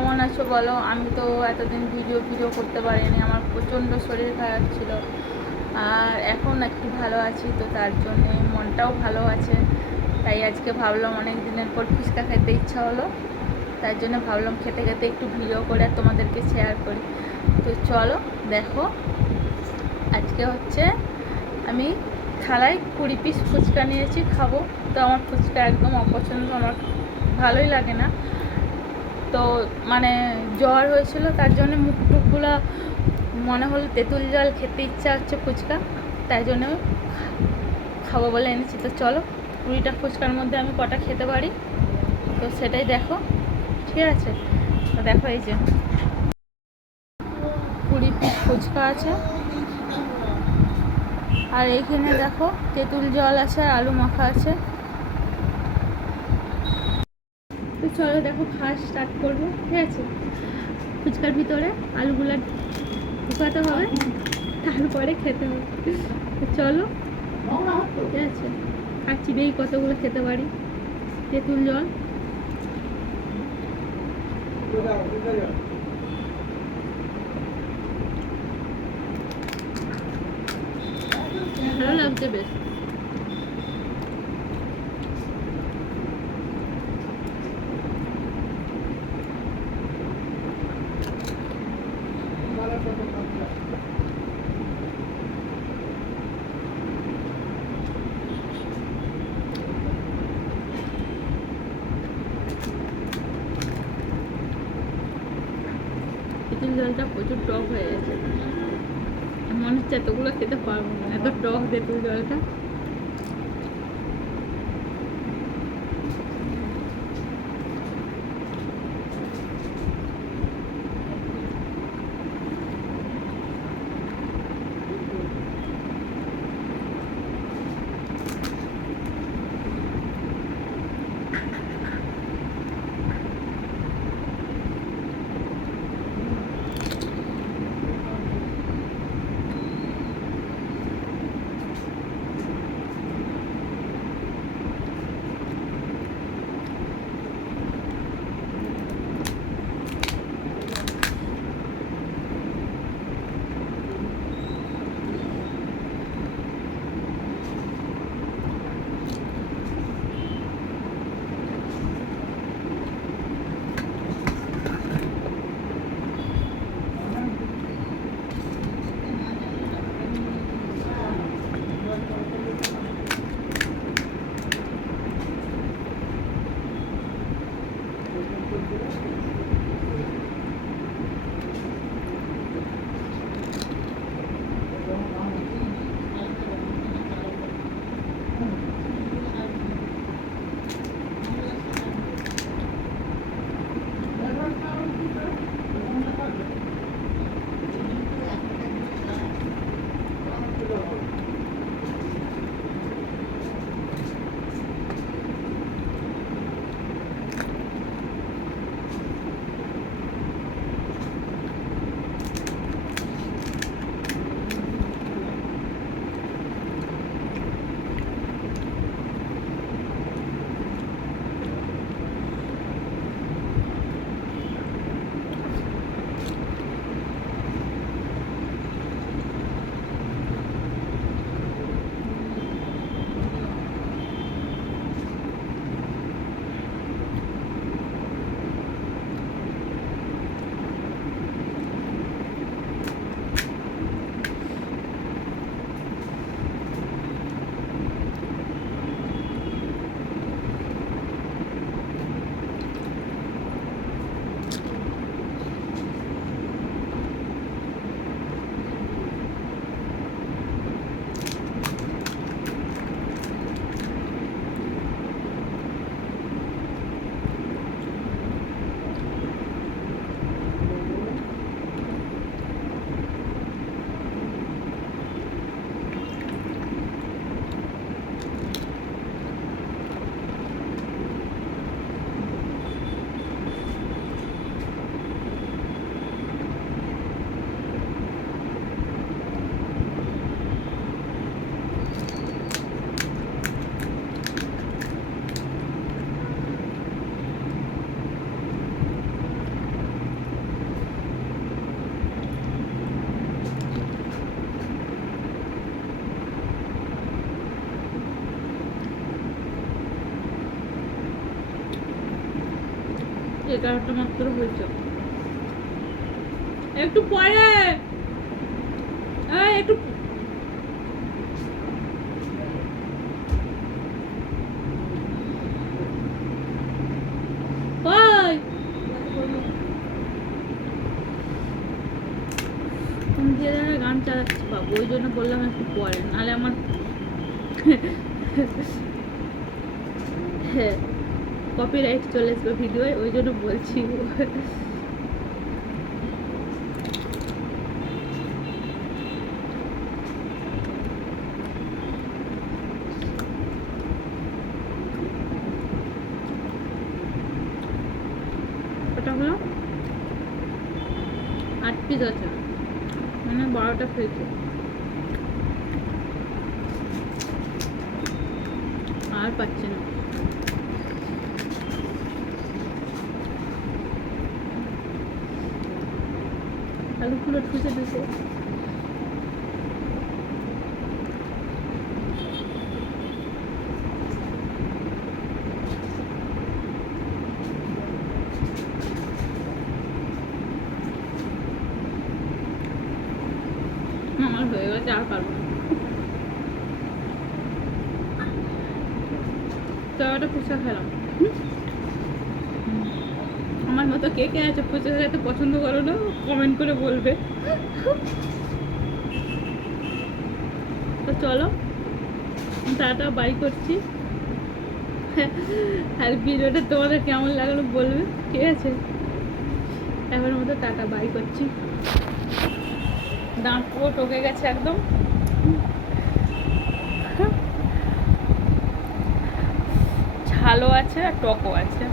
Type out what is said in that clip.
কেমন আছো বলো? আমি তো এতদিন ভিডিও ভিডিও করতে পারিনি, আমার প্রচণ্ড শরীর খারাপ ছিল। আর এখন একটু ভালো আছি, তো তার জন্যে মনটাও ভালো আছে। তাই আজকে ভাবলাম অনেক দিনের পর ফুচকা খেতে ইচ্ছা হলো। তার জন্য ভাবলাম খেতে খেতে একটু ভিডিও করে আর তোমাদেরকে শেয়ার করি। তো চলো, দেখো। আজকে হচ্ছে আমি থালায় কুড়ি পিস ফুচকা নিয়েছি, খাব। তো আমার ফুচকা একদম অপছন্দ, আমার ভালোই লাগে না। তো মানে জ্বর হয়েছিল, তার জন্য মুখ টুকগুলো মনে হলো তেঁতুল জল খেতে ইচ্ছা হচ্ছে ফুচকা, তাই জন্য খাব বলে এনেছি। তো চলো কুড়িটা ফুচকার মধ্যে আমি কটা খেতে পারি? তো সেটাই দেখো, ঠিক আছে? তো দেখো এই যে কুড়ি ফুচকা আছে। আর এইখানে দেখো, তেঁতুল জল আছে আর আলু মাখা আছে। তো চলো দেখো খাওয়া স্টার্ট করব, ঠিক আছে? ফুচকার ভিতরে আলুগুলো ঢুকাতে হবে, তারপরে খেতে হবে। চলো, ঠিক আছে? খাচ্ছি দেখি কতগুলো খেতে পারি? তেঁতুল জল। ভালো লাগছে বেশ তেঁতুল জলটা প্রচুর টক হয়ে গেছে। মনে হচ্ছে এতগুলো খেতে পারব না। এত টক তেঁতুল জলটা। এগারোটা মাত্র হয়েছে। একটু পরে। একটু গান চালাচ্ছি বাবু, ওই জন্য বললাম একটু পরে, নাহলে আমার হ্যাঁ কপিরাইট চলে আসবে ভিডিওয় ওই জন্য বলছি। আট পিস আছে। মানে আর পাচ্ছে না। আলুগুলো ঠুসে ঠুসে আমার হয়ে গেছে আর পারব। তো একটা ফুচকা খেলাম আমার মতো কে কে আছে ফুচকা খেতে পছন্দ করো না কমেন্ট করে বলবে। তো চলো টাটা বাই করছি। আর ভিডিওটা তোমাদের কেমন লাগল বলবে? ঠিক আছে? এবার মতো টাটা বাই করছি। দাঁত পুরো টকে গেছে একদম। ঝালও আছে আর টকও আছে।